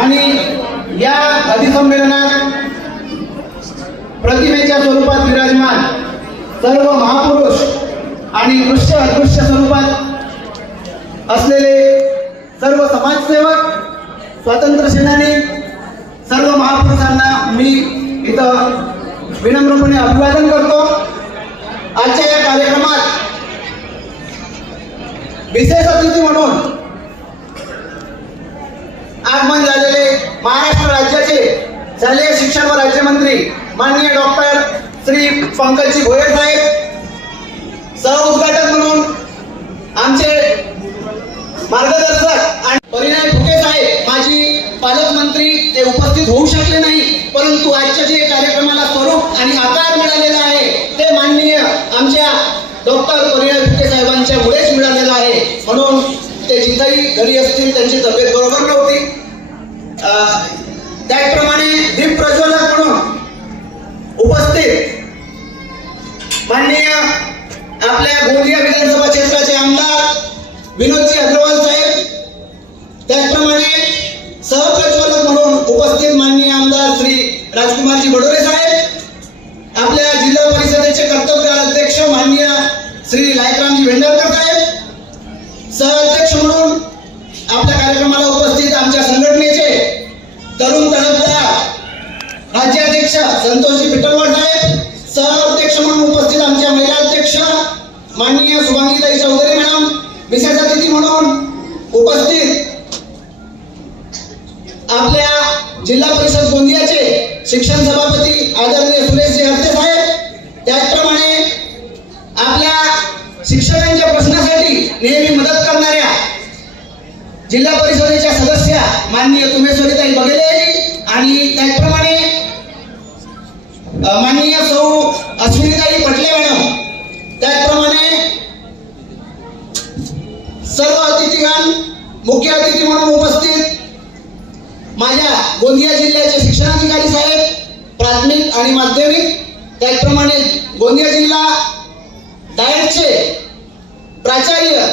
आणि या अधिसंमेलनात प्रतिमेच्या स्वरूपात विराजमान सर्व महापुरुष आणि दृश्य अदृश्य स्वरूपात असलेले सर्व समाजसेवक स्वातंत्र्य सेनानी सर्व महापुरुषांना मी इथं विनम्रपणे अभिवादन करतो. आजच्या या कार्यक्रमात विशेष अतिथी म्हणून आगमन झालेले महाराष्ट्र राज्याचे शालेय शिक्षण व राज्यमंत्री माननीय डॉक्टर श्री पंकजी गोयल साहेब सह उद्घाटक म्हणून आमचे मार्गदर्शक आणि परिणय फुके साहेब माजी पालकमंत्री ते उपस्थित होऊ शकले नाही परंतु आजच्या जे कार्यक्रमाला स्वरूप आणि आकार मिळालेला आहे ते माननीय आमच्या डॉक्टर परिणय फुके साहेबांच्या मुळेच मिळालेलं आहे. म्हणून ते जिथेही घरी असतील त्यांची तब्येत बरोबर नव्हती. त्याचप्रमाणे दीप प्रज्वलक म्हणून उपस्थित माननीय आपल्या गोंदिया विधानसभा क्षेत्राचे आमदार विनोदजी अग्रवाल साहेब त्याचप्रमाणे सहप्रज्वलक म्हणून उपस्थित माननीय आमदार श्री राजकुमारजी बडोले साहेब आपल्या जिल्हा परिषदेचे कर्तव्य अध्यक्ष माननीय श्री लायकरामजी भेंडारकर साहेब सहअध्यक्ष म्हणून आपल्या कार्यक्रमाला उपस्थित आमच्या संघटनेचे तरुण तडफदार राज्याध्यक्ष संतोषजी पिटलवाड साहेब अध्यक्ष म्हणून उपस्थित आमच्या महिला अध्यक्ष माननीय सुभांगीताई चौधरी मॅडम विशेष अतिथी म्हणून उपस्थित आपल्या जिल्हा परिषद गोंदियाचे शिक्षण सभापती आदरणीय सुरेशजी हर्ते साहेब त्याचप्रमाणे आपल्या शिक्षकांच्या प्रश्नासाठी नेहमी मदत करणाऱ्या जिल्हा परिषदेच्या सदस्या माननीय तुमेश्वरीताई बघेले आणि त्याचप्रमाणे अश्विनीताई पटले मॅडम. त्याचप्रमाणे सर्व अतिथीगण मुख्य अतिथी म्हणून उपस्थित माझ्या गोंदिया जिल्ह्याचे शिक्षणाधिकारी साहेब प्राथमिक आणि माध्यमिक त्याचप्रमाणे गोंदिया जिल्हा डायटचे प्राचार्य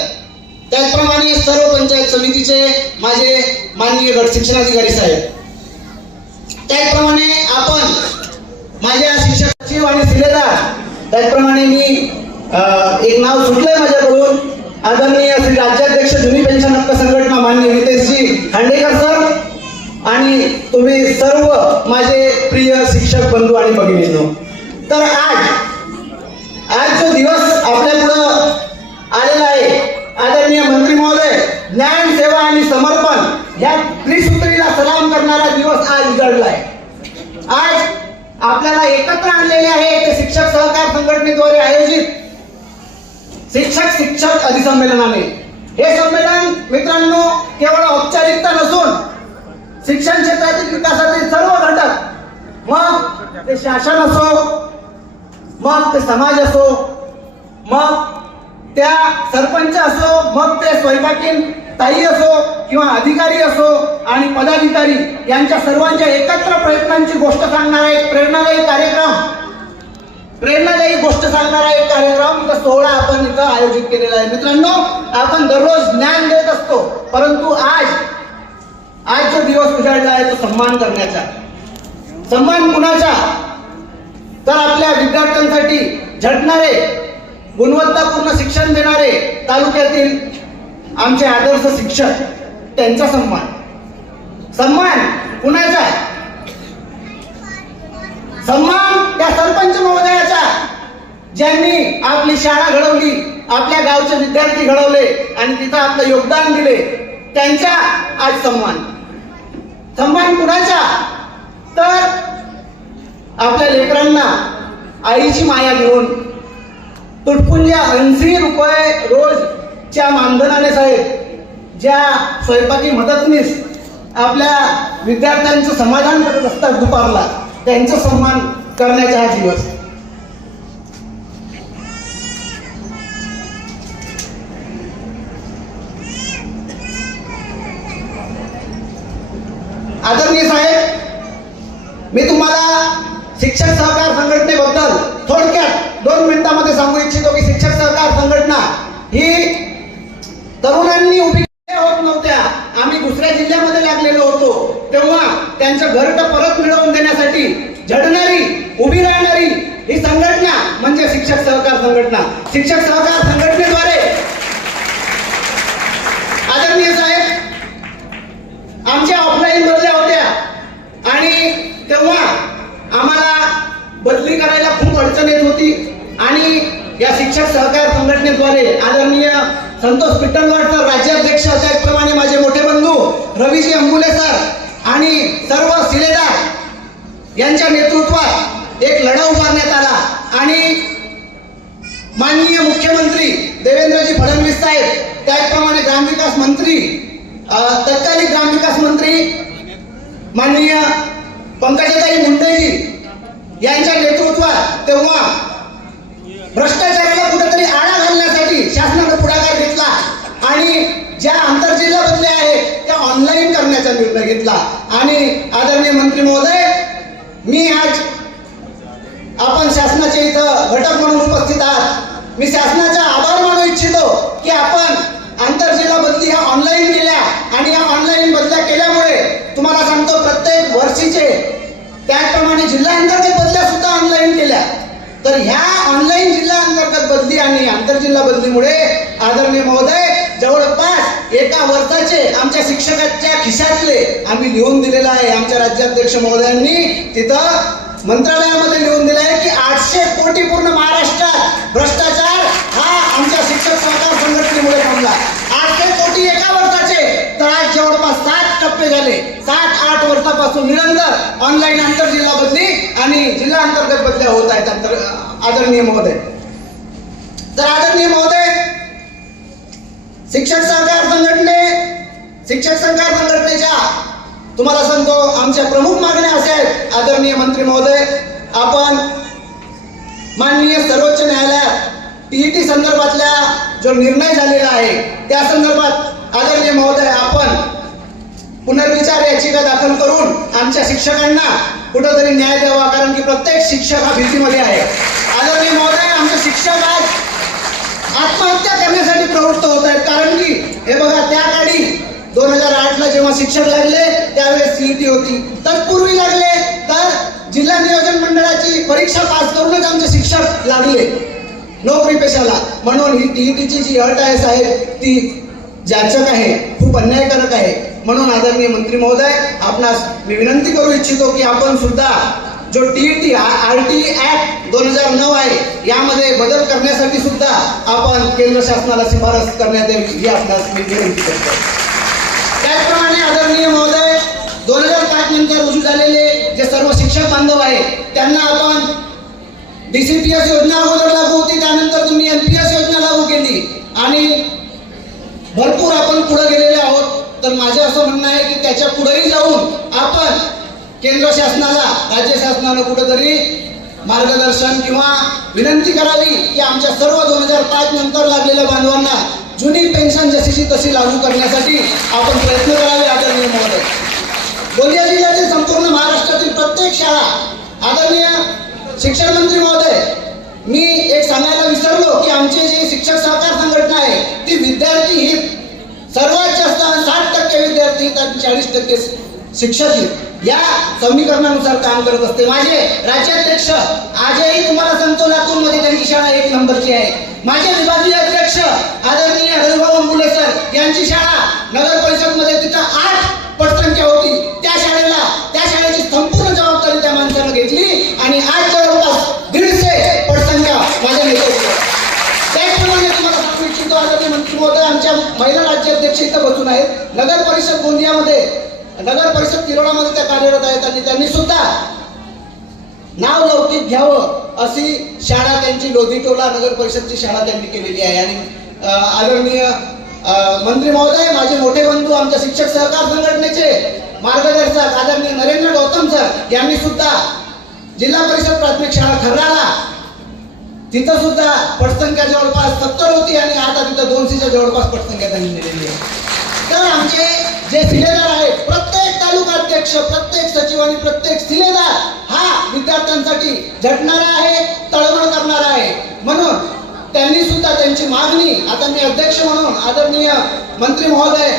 त्याचप्रमाणे सर्व पंचायत समितीचे माझे माननीय गट शिक्षणाधिकारी साहेब. त्याचप्रमाणे आपण माझ्या शिक्षक सचिव आणि सिलेदार त्याचप्रमाणे मी एक नाव सुटलंय माझ्याकडून. आदरणीय श्री राज्याध्यक्ष जुनी पेन्शन हक्क संघटना माननीय नितेशजी खांडेकर सर आणि तुम्ही सर्व माझे प्रिय शिक्षक बंधू आणि भगिनींनो. तर आज संघटनेद्वारे आयोजित शिक्षक शिक्षक अधिसंमेलनाने. हे संमेलन मित्रांनो केवळ औपचारिकता नसून शिक्षण क्षेत्रातील विकासातील सर्व घटक मग ते शासन असो मग ते समाज असो मग त्या सरपंच असो मग ते स्वयंपाकीन ताई असो किंवा अधिकारी असो आणि पदाधिकारी यांच्या सर्वांच्या एकत्र प्रयत्नांची गोष्ट सांगणारा एक प्रेरणादायी कार्यक्रम प्रेरणादायी गोष्ट सांगणारा एक कार्यक्रम सोहळा आपण इथं आयोजित केलेला आहे. मित्रांनो आपण दररोज ज्ञान देत असतो परंतु आज आज जो दिवस उजाडला आहे तो सन्मान करण्याचा. सन्मान कुणाचा? तर आपल्या विद्यार्थ्यांसाठी झटणारे गुणवत्तापूर्ण शिक्षण देणारे तालुक्यातील आमचे आदर्श शिक्षक त्यांचा सन्मान. सन्मान कुणाचा? सन्मान त्या सरपंच महोदयाचा ज्यांनी आपली शाळा घडवली आपल्या गावचे विद्यार्थी घडवले आणि तिथं आपलं योगदान दिले त्यांचा आज सन्मान. सन्मान कुणाचा? तर आपल्या लेकरांना आईची माया घेऊन तुटपुंज्या ऐंशी रुपये रोजच्या मानधनाने साहेब ज्या स्वयंपाकी मदतनीस आपल्या विद्यार्थ्यांचं समाधान करत असतात दुपारला त्यांचा सन्मान करण्याचा हा दिवस आदरणीय साहेब मी तुम्हाला शिक्षक सहकार संघटनेबद्दल थोडक्यात दोन मिनिटांमध्ये सांगू इच्छितो की शिक्षक सहकार संघटना ही तरुणांनी उभी होत नव्हत्या आम्ही दुसऱ्या जिल्ह्यामध्ये लागलेलो होतो ते त्यांचं घरट परत मिळवून देण्यासाठी झडणारी उभी राहणारी ही संघटना म्हणजे शिक्षक सहकार संघटना. शिक्षक सहकार संघटनेद्वारे आदरणीय साहेब आमच्या ऑफलाईन बदल्या होत्या आणि तेव्हा आम्हाला बदली करायला खूप अडचण येत होती आणि या शिक्षक सहकार संघटनेद्वारे आदरणीय संतोष पिट्टलवाड सर राज्याध्यक्ष त्याचप्रमाणे माझे मोठे बंधू रवीजी अंबुले सर आणि सर्व शिलेदार यांच्या नेतृत्वात एक लढा उभारण्यात आला. आणि माननीय मुख्यमंत्री देवेंद्रजी फडणवीस साहेब त्याचप्रमाणे ग्रामविकास मंत्री अ, तत्कालीन ग्रामविकास मंत्री माननीय पंकजाताई मुंडेजी यांच्या नेतृत्वात तेव्हा भ्रष्टाचाराला कुठेतरी आळा घालण्यासाठी शासनानं पुढाकार घेतला. आणि ज्या आंतरजिल्हा बदल्या आहेत त्या ऑनलाईन करण्याचा निर्णय घेतला. आणि आदरणीय मंत्री महोदय मी आज आपण शासनाचे इथं घटक म्हणून उपस्थित आहात. मी शासनाचा आभार मानू इच्छितो की आपण आंतरजिल्हा बदली ह्या ऑनलाईन केल्या आणि या ऑनलाईन बदल्या केल्यामुळे तुम्हाला सांगतो प्रत्येक वर्षीचे त्याचप्रमाणे जिल्हा अंतर्गत बदल्या सुद्धा ऑनलाईन केल्या. तर ह्या ऑनलाईन जिल्हा अंतर्गत बदली आणि आंतरजिल्हा बदलीमुळे आदरणीय महोदय जवळपास एका वर्षाचे आमच्या शिक्षकाच्या खिशातले आम्ही लिहून दिलेलं आहे. आमच्या राज्याध्यक्ष महोदयांनी तिथं मंत्रालयामध्ये लिहून दिलं आहे की आठशे कोटी पूर्ण महाराष्ट्रात भ्रष्टाचार हा आमच्या शिक्षक सहकार संघटनेमुळे थांबला. आठशे कोटी एका वर्षाचे. तर आज जवळपास सात टप्पे झाले. सात आठ वर्षापासून निरंतर ऑनलाईन आंतरजिल्हा बदली आणि जिल्हा अंतर्गत बदल्या होत आहेत अंतर आदरणीय महोदय. तर आदरणीय महोदय शिक्षक सहकार संघटने शिक्षक सहकार संघटनेच्या तुम्हाला सांगतो आमच्या प्रमुख मागण्या अशा आहेत. आदरणीय मंत्री महोदय आपण माननीय सर्वोच्च न्यायालयात टीईटी संदर्भातल्या जो निर्णय झालेला आहे त्या संदर्भात आदरणीय महोदय आपण पुनर्विचार याचिका दाखल करून आमच्या शिक्षकांना कुठंतरी न्याय द्यावा कारण की प्रत्येक शिक्षक हा भीतीमध्ये आहे. आदरणीय महोदय आमचे शिक्षक आज आत्महत्या करण्यासाठी प्रवृत्त होत आहेत. कारण की हे बघा त्या काळी दोन हजार आठ ला जेव्हा शिक्षक लागले त्यावेळेस सीईटी होती. तत्पूर्वी लागले तर जिल्हा नियोजन मंडळाची परीक्षा पास करूनच आमचे शिक्षक लागले. नोकरी पेशाला. म्हणून ही टीईटीची जी अट आहे साहेब ती जाचक आहे खूप अन्यायकारक आहे. म्हणून आदरणीय मंत्री महोदय आपणास मी विनंती करू इच्छितो की आपण सुद्धा जो T T R T act दोन हजार नऊ आहे यामध्ये बदल करण्यासाठी सुद्धा आपण केंद्र शासनाला शिफारस करण्यात यावी ही आपणास मी विनंती करतो. त्याचप्रमाणे आदरणीय महोदय दोन हजार पाच नंतर रुजू झालेले जे सर्व शिक्षक बांधव आहेत त्यांना आपण डीसीपीएस योजना अगोदर लागू होती त्यानंतर तुम्ही एन पी एस योजना लागू केली. आणि भरपूर आपण पुढे गेलेले आहोत. तर माझं असं म्हणणं आहे की त्याच्या पुढेही जाऊन आपण केंद्र शासनाला राज्य शासनानं कुठेतरी मार्गदर्शन किंवा विनंती करावी की आमच्या सर्व दोन हजार पाच नंतर लागलेल्या बांधवांना जुनी पेन्शन जशीची तशी लागू करण्यासाठी आपण प्रयत्न करावे आदरणीय महोदय. गोंदिया जिल्ह्यातील संपूर्ण महाराष्ट्रातील प्रत्येक शाळा आदरणीय शिक्षण मंत्री महोदय मी एक सांगायला विसरलो की आमचे जे शिक्षक सहकार संघटना आहे ती विद्यार्थी ही सर्वात जास्त साठ टक्के विद्यार्थी चाळीस टक्के शिक्षक या समीकरणानुसार काम करत असते. माझे राज्याध्यक्ष आजही तुम्हाला सांगतो लातूरमध्ये त्यांची शाळा एक नंबरची आहे. माझे विभागीय अध्यक्ष आदरणीय हरिभाऊ अंबुले सर यांची शाळा नगर परिषदमध्ये तिथं आठ पटसंख्या होती. त्या शाळेला त्या शाळेची संपूर्ण जबाबदारी त्या माणसानं घेतली आणि आज जवळपास दीडशे पटसंख्या माझ्या नेतृत्वात. त्याचप्रमाणे तुम्हाला सांगू इच्छितो आदरणीय मंत्री महोदय आमच्या महिला राज्याध्यक्ष इथं बसून आहेत. नगर परिषद गोंदियामध्ये नगर परिषद तिरोडामध्ये त्या कार्यरत आहेत आणि त्यांनी सुद्धा नाव लौकिक घ्यावं अशी शाळा त्यांची लोधीटोला नगर परिषदची शाळा त्यांनी केलेली आहे. आणि आदरणीय मंत्री महोदय माझे मोठे बंधू आमच्या शिक्षक सहकार संघटनेचे मार्गदर्शक आदरणीय नरेंद्र गौतम सर यांनी सुद्धा जिल्हा परिषद प्राथमिक शाळा खर्राला तिथं सुद्धा पटसंख्या जवळपास सत्तर होती आणि आता तिथं दोनशेच्या जवळपास पटसंख्या त्यांनी दिलेली आहे. तर आमचे जे सिलेदार आहेत प्रत्येक तालुका अध्यक्ष प्रत्येक सचिव आणि प्रत्येक सिलेदार हा विद्यार्थ्यांसाठी झटणारा आहे तळमळ करणारा आहे. म्हणून त्यांनी सुद्धा त्यांची मागणी आता मी अध्यक्ष म्हणून आदरणीय मंत्री महोदय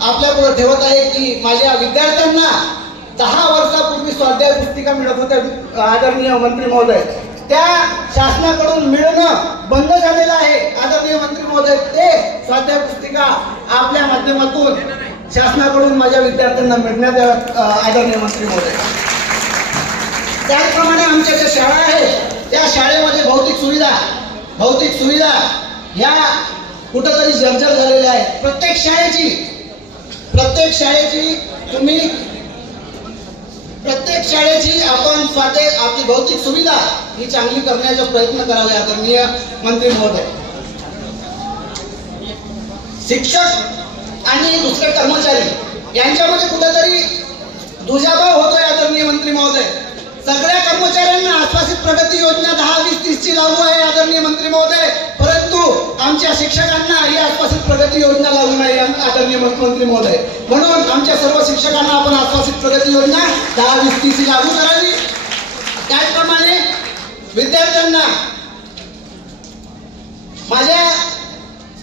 आपल्या ठेवत आहे की माझ्या विद्यार्थ्यांना दहा वर्षापूर्वी स्वाध्याय पुस्तिका मिळत होत्या आदरणीय मंत्री महोदय. त्या शासनाकडून मिळणं बंद झालेलं आहे. आदरणीय मंत्री महोदय ते स्वाध्याय पुस्तिका आपल्या माध्यमातून शासनाकडून माझ्या विद्यार्थ्यांना मिळण्यात आदरणीय मंत्री महोदय. त्याचप्रमाणे आमच्या ज्या शाळा आहेत त्या शाळेमध्ये भौतिक सुविधा भौतिक सुविधा ह्या कुठंतरी जर्जर झालेल्या आहेत. प्रत्येक शाळेची प्रत्येक शाळेची तुम्ही प्रत्येक शाळेची आपण स्वाते आपली भौतिक सुविधा ही चांगली करण्याचा प्रयत्न करावे आदरणीय मंत्री महोदय. शिक्षक आणि दुसरे कर्मचारी यांच्यामध्ये कुठेतरी दुजाभाव होतोय आदरणीय मंत्री महोदय. सगळ्या कर्मचाऱ्यांना आश्वासित प्रगती योजना दहा वीस तीस ची लागू आहे आदरणीय मंत्री महोदय. आमच्या शिक्षकांना ही आश्वासित प्रगती योजना लागू नाही आदरणीय मुख्यमंत्री महोदय. म्हणून आमच्या सर्व शिक्षकांना आपण आश्वासित प्रगती योजना दहा वीस तीस लागू करावी. त्याचप्रमाणे विद्यार्थ्यांना माझ्या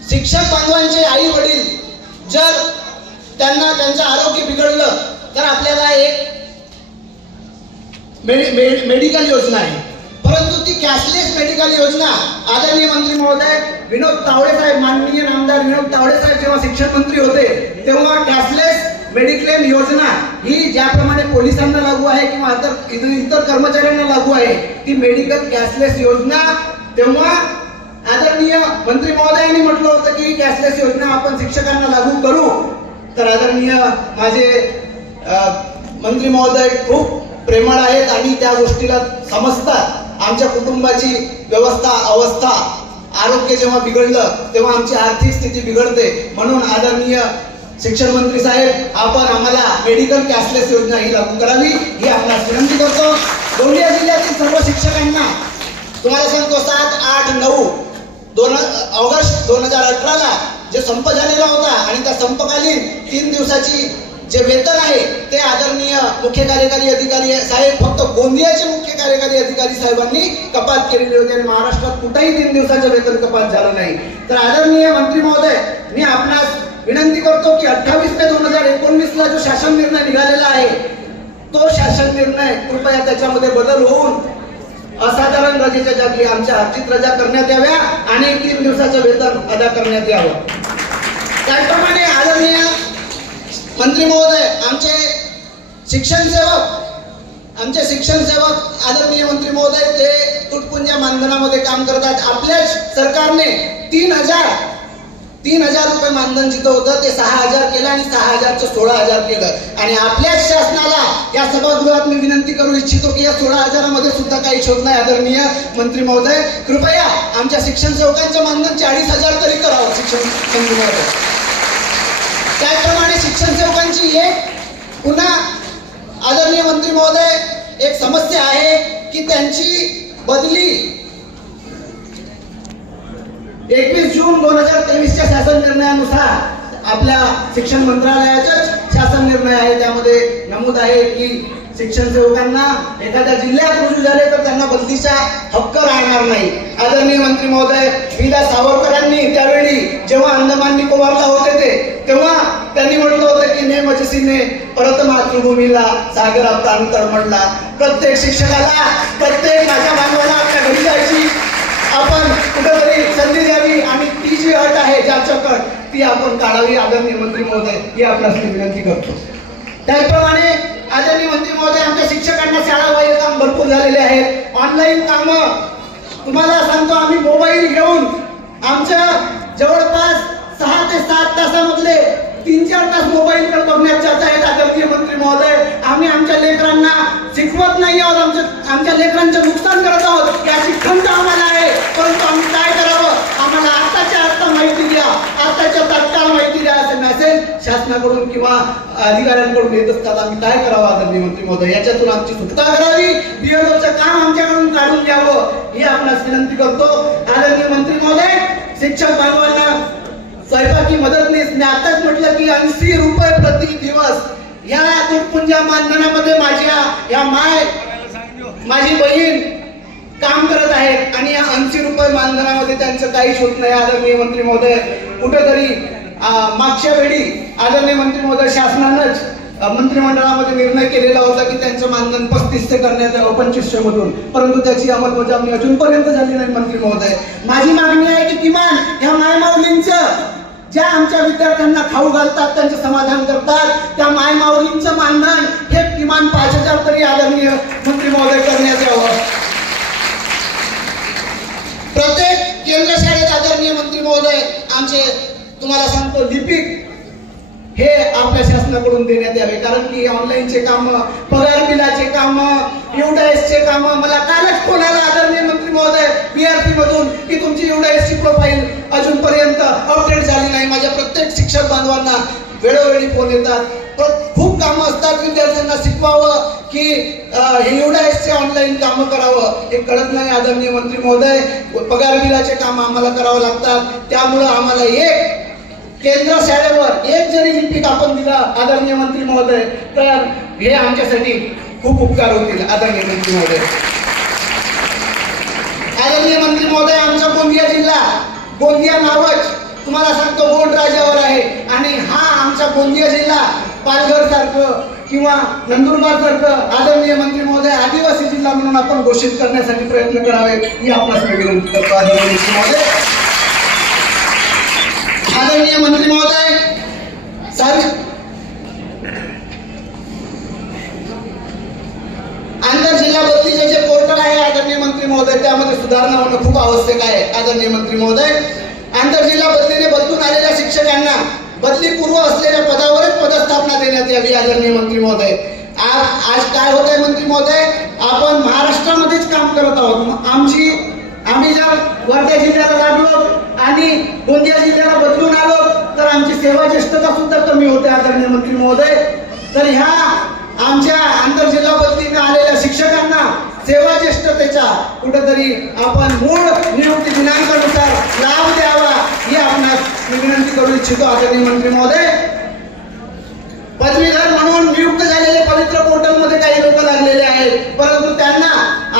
शिक्षक बांधवांचे आई वडील जर त्यांना त्यांचं आरोग्य बिघडलं तर आपल्याला एक मेडिकल योजना आहे. परंतु ती कॅशलेस मेडिकल योजना आदरणीय मंत्री महोदय विनोद तावडे साहेब माननीय नामदार विनोद तावडे साहेब जेव्हा शिक्षण मंत्री होते तेव्हा कॅशलेस मेडिक्लेम योजना ही ज्याप्रमाणे पोलिसांना लागू आहे किंवा इतर इतर- इतर कर्मचाऱ्यांना लागू आहे ती मेडिकल कॅशलेस योजना तेव्हा आदरणीय मंत्री महोदयांनी म्हटलं होतं की कॅशलेस योजना आपण शिक्षकांना लागू करू. तर आदरणीय माझे मंत्री महोदय खूप प्रेमळ आहेत आणि त्या गोष्टीला समजतात. आमच्या कुटुंबाची व्यवस्था अवस्था आरोग्य जेव्हा बिघडलं तेव्हा आमची आर्थिक स्थिती बिघडते. म्हणून आदरणीय शिक्षण मंत्री साहेब आपण आम्हाला मेडिकल कॅशलेस योजना ही लागू करावी ही आपल्याला विनंती करतो. गोंदिया जिल्ह्यातील सर्व शिक्षकांना तुम्हाला सांगतो सात आठ नऊ दोन ऑगस्ट दोन हजार अठराला जे संप झालेला होता आणि त्या संपकालीन तीन दिवसाची जे वेतन आहे ते आदरणीय मुख्य कार्यकारी अधिकारी साहेब फक्त गोंदियाचे मुख्य कार्यकारी अधिकारी साहेबांनी कपात केलेली होती आणि महाराष्ट्रात कुठेही तीन दिवसाचे वेतन कपात झालं नाही. तर आदरणीय मंत्री महोदय मी आपणास विनंती करतो की अठ्ठावीस मे दोन हजार एकोणवीस ला जो शासन निर्णय निघालेला आहे तो शासन निर्णय कृपया त्याच्यामध्ये बदल होऊन असाधारण रजेच्या जागी आमच्या अर्जित रजा करण्यात याव्या आणि तीन दिवसाचं वेतन अदा करण्यात यावं. त्याचप्रमाणे आदरणीय मंत्री महोदय आमचे शिक्षण सेवक आमचे शिक्षण सेवक आदरणीय मंत्री महोदय ते तुटपुंजा मानधनामध्ये काम करतात. आपल्याच सरकारने तीन हजार तीन हजार रुपये मानधन जिथं होतं ते सहा हजार केलं आणि सहा हजारचं सोळा हजार केलं. आणि आपल्याच शासनाला या सभागृहात मी विनंती करू इच्छितो की या सोळा हजारामध्ये सुद्धा काही शोध नाही आदरणीय मंत्री महोदय. कृपया आमच्या शिक्षण सेवकांचं मानधन चाळीस हजार तरी करावं शिक्षण मंत्री महोदय. त्याचप्रमाणे शिक्षण सेवकांची एक पुन्हा आदरणीय मंत्री महोदय एक समस्या आहे की त्यांची बदली एकवीस जून दोन हजार तेवीसच्या शासन निर्णयानुसार आपल्या शिक्षण मंत्रालयाचाच शासन निर्णय आहे. त्यामध्ये नमूद आहे की शिक्षण सेवकांना एखाद्या जिल्ह्यात रुजू झाले तर त्यांना बदलीचा हक्क राहणार नाही. आदरणीय मंत्री महोदय विदा सावरकरांनी त्यावेळी जेव्हा अंदमान निकोबारला होते ते तेव्हा त्यांनी म्हटलं होतं की परत मातृभूमीला सागर आपला म्हणला. प्रत्येक शिक्षकाला प्रत्येक माझ्या बांधवाला आपल्या घरी जायची. आपण कुठेतरी संधी द्यावी. आणि ती जी अट आहे ज्या चकट ती आपण काढावी. आदरणीय मंत्री महोदय ही आपल्यास विनंती करतो. त्याचप्रमाणे आदरणीय मंत्री महोदय आमच्या शिक्षकांना शाळा बाह्य काम भरपूर झालेले आहेत ऑनलाईन काम तुम्हाला सांगतो आम्ही मोबाईल घेऊन आमच्या जवळपास सहा ते सात तासामधले तीन चार तास मोबाईल वर बघण्यात चर्चा आहेत आदरणीय मंत्री महोदय. आम्ही आमच्या लेकरांना शिकवत नाही आहोत आमच्या आमच्या लेकरांचं नुकसान करत आहोत याची खंत आम्हाला आहे. परंतु आम्ही काय करावं? आम्हाला आताच्या आता माहिती द्या. आताच्या तात्काळ माहिती द्या असे मेसेज शासनाकडून किंवा अधिकाऱ्यांकडून येत असतात आम्ही काय करावं आदरणीय मंत्री महोदय? याच्यातून आमची सुटका करावी. बीएलओचं काम आमच्याकडून काढून घ्यावं. ही आपणास विनंती करतो. आदरणीय मंत्री महोदय शिक्षक बांधवांना स्वयंपाकी मदतनीस मी आताच म्हटलं की ऐंशी रुपये प्रति दिवस. या तुटपुंजा मानधनामध्ये माझ्या या माय माझी बहीण काम करत आहेत आणि या ऐंशी रुपये मानधनामध्ये त्यांचं काहीच होत नाही आदरणीय मंत्री महोदय. कुठेतरी मागच्या वेळी आदरणीय मंत्री महोदय शासनानंच मंत्रिमंडळामध्ये निर्णय केलेला होता की त्यांचं मानधन पस्तीस ते करण्यात यावं पंचवीसशे मधून. परंतु त्याची अंमलबजावणी अजूनपर्यंत झाली नाही मंत्री महोदय. माझी मागणी आहे की किमान ह्या मायमाऊलींचं ज्या आमच्या विद्यार्थ्यांना खाऊ घालतात त्यांचं समाधान करतात त्या मायमाऊलींचं मानधन हे किमान पाच हजार तरी आदरणीय मंत्री महोदय करण्यात यावं. प्रत्येक केंद्र शाळेत आदरणीय मंत्री महोदय आमचे तुम्हाला सांगतो लिपिक हे आपल्या शासनाकडून देण्यात यावे. कारण की ऑनलाईनचे काम पगार बिलाचे काम चे काम मला कालच कोणाला आदरणीय मंत्री महोदय बीआरपी मधून की तुमची ची प्रोफाईल अजूनपर्यंत अपडेट झाली नाही. माझ्या प्रत्येक शिक्षक बांधवांना वेळोवेळी फोन येतात. पण खूप कामं असतात विद्यार्थ्यांना शिकवावं की अं, चे ऑनलाईन कामं करावं. हे कळत नाही आदरणीय मंत्री महोदय. पगार बिलाचे काम आम्हाला करावं लागतात. त्यामुळं आम्हाला एक केंद्र शाळेवर एक जरी लिपिक आपण दिला आदरणीय मंत्री महोदय तर हे आमच्यासाठी खूप उपकार होतील आदरणीय मंत्री महोदय. आदरणीय मंत्री महोदय आमचा गोंदिया जिल्हा गोंदिया नावच तुम्हाला सांगतो बोट राजावर आहे. आणि हा आमचा गोंदिया जिल्हा पालघर सारखं किंवा नंदुरबार सारखं आदरणीय मंत्री महोदय आदिवासी जिल्हा म्हणून आपण घोषित करण्यासाठी प्रयत्न करावे ही आपण विनंती करतो आदरणीय मंत्री महोदय. आदरणीय मंत्री महोदय आंतर जिल्हा बदलीचे जे पोर्टल आहे आदरणीय मंत्री महोदय त्यामध्ये सुधारणा होणं खूप आवश्यक आहे आदरणीय मंत्री महोदय. आंतर जिल्हा बदलीने बदलून आलेल्या शिक्षकांना बदली पूर्व असलेल्या पदावरच पदस्थापना देण्यात यावी आदरणीय मंत्री महोदय. आज आज काय होत आहे मंत्री महोदय? आपण महाराष्ट्रामध्येच काम करत आहोत. आमची आम्ही जर वर्धा जिल्ह्याला लागलो आणि गोंदिया जिल्ह्याला बदलून आलो तर आमची सेवा ज्येष्ठता सुद्धा कमी होते आदरणीय मंत्री महोदय. तर ह्या आमच्या आंतरजिल्हा बदलीने आलेल्या शिक्षकांना सेवा ज्येष्ठतेचा कुठेतरी आपण मूळ नियुक्ती दिनांकानुसार लाभ द्यावा ही आपणास विनंती करू इच्छितो आदरणीय मंत्री महोदय. पदवीधर म्हणून नियुक्त झालेले पवित्र पोर्टलमध्ये काही लोक लागलेले आहेत परंतु त्यांना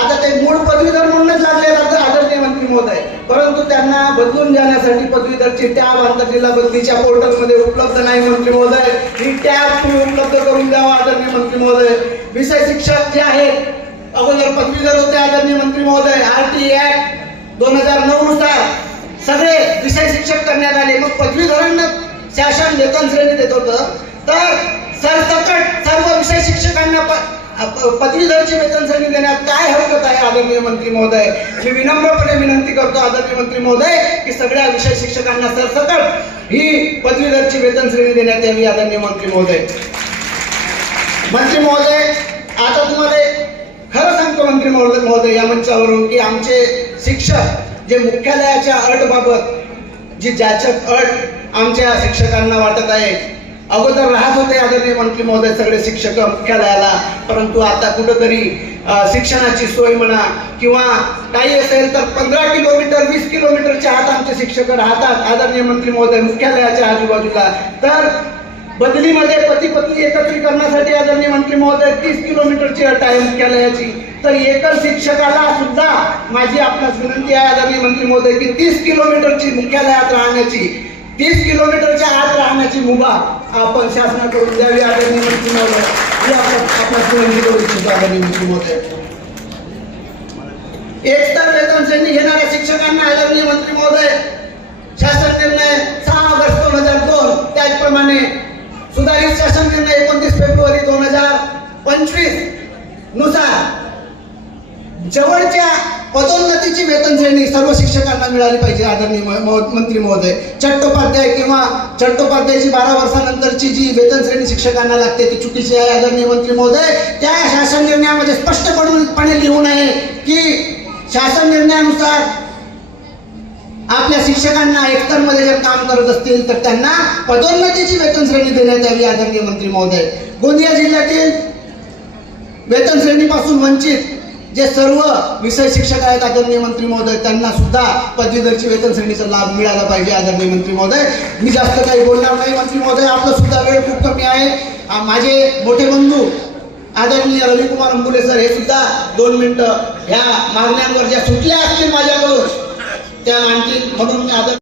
आता ते मूळ पदवीधर म्हणूनच लागले जातात आदरणीय मंत्री महोदय. परंतु त्यांना बदलून जाण्यासाठी पदवीधरची टॅब आंतरजिल्हा बदलीच्या पोर्टलमध्ये उपलब्ध नाही मंत्री महोदय. ही टॅब तुम्ही उपलब्ध करून द्यावा आदरणीय मंत्री महोदय. विषय शिक्षक जे आहेत अगोदर पदवीधर होते आदरणीय मंत्री महोदय. आर टी ऍक्ट दोन हजार नऊ नुसार सगळे विषय शिक्षक करण्यात आले. मग पदवीधरांना शासन वेतन श्रेणी देत होतं. तर सरसकट सर्व विषय शिक्षकांना पदवीधरची वेतन श्रेणी देण्यात काय हरकत आहे आदरणीय मंत्री महोदय मी विनम्रपणे विनंती करतो आदरणीय मंत्री महोदय की सगळ्या विषय शिक्षकांना सरसकट ही पदवीधरची वेतन श्रेणी देण्यात यावी आदरणीय मंत्री महोदय. मंत्री महोदय आता तुम्हाला खरं सांगतो मंत्री महोदय महोदय या मंचावरून की आमचे शिक्षक जे मुख्यालयाच्या अटबाबत जी ज्याच्या अट आमच्या शिक्षकांना वाटत आहे अगोदर राहत होते आदरणीय मंत्री महोदय सगळे शिक्षक मुख्यालयाला. परंतु आता कुठंतरी शिक्षणाची सोय म्हणा किंवा काही असेल तर पंधरा किलोमीटर वीस किलोमीटरच्या आत आमचे शिक्षक राहतात आदरणीय मंत्री महोदय मुख्यालयाच्या आजूबाजूला. तर बदलीमध्ये पती पत्नी एकत्रीकरणासाठी आदरणीय मंत्री महोदय तीस किलोमीटरची अट आहे मुख्यालयाची. तर एकल शिक्षकाला सुद्धा माझी आपणास विनंती आहे आदरणीय मंत्री महोदय की तीस किलोमीटरची मुख्यालयात राहण्याची. तीस किलोमीटरच्या आत राहण्याची मुभा आपण शासनाकडून द्यावी आदरणीय मंत्री महोदय आपण विनंती करू इच्छितो आदरणीय मंत्री महोदय एकतर वेतन श्रेणी घेणाऱ्या शिक्षकांना आदरणीय मंत्री महोदय शासन निर्णय सहा ऑगस्ट दोन हजार दोन त्याचप्रमाणे सुधारित शासन निर्णय एकोणतीस फेब्रुवारी दोन हजार पंचवीसनुसार जवळच्या पदोन्नतीची वेतन श्रेणी सर्व शिक्षकांना मिळाली पाहिजे आदरणीय मंत्री महोदय. चट्टोपाध्याय किंवा चट्टोपाध्यायची बारा वर्षानंतरची जी वेतन श्रेणी शिक्षकांना लागते ती चुकीची आहे आदरणीय मंत्री महोदय. त्या शासन निर्णयामध्ये स्पष्टपणे लिहून आहे की शासन निर्णयानुसार आपल्या शिक्षकांना एकतरमध्ये जर काम करत असतील तर त्यांना पदोन्नतीची वेतन श्रेणी देण्यात यावी आदरणीय मंत्री महोदय. गोंदिया जिल्ह्यातील वेतन श्रेणीपासून वंचित जे सर्व विषय शिक्षक आहेत आदरणीय मंत्री महोदय त्यांना सुद्धा पदवीधरची वेतन श्रेणीचा लाभ मिळाला पाहिजे आदरणीय मंत्री महोदय. मी जास्त काही बोलणार नाही मंत्री महोदय. आपला सुद्धा वेळ खूप कमी आहे. माझे मोठे बंधू आदरणीय रविकुमार अंबुले सर हे सुद्धा दोन मिनिटं ह्या मागण्यांवर ज्या सुटल्या असतील माझ्याकडून त्या मांडतील म्हणून मी आदर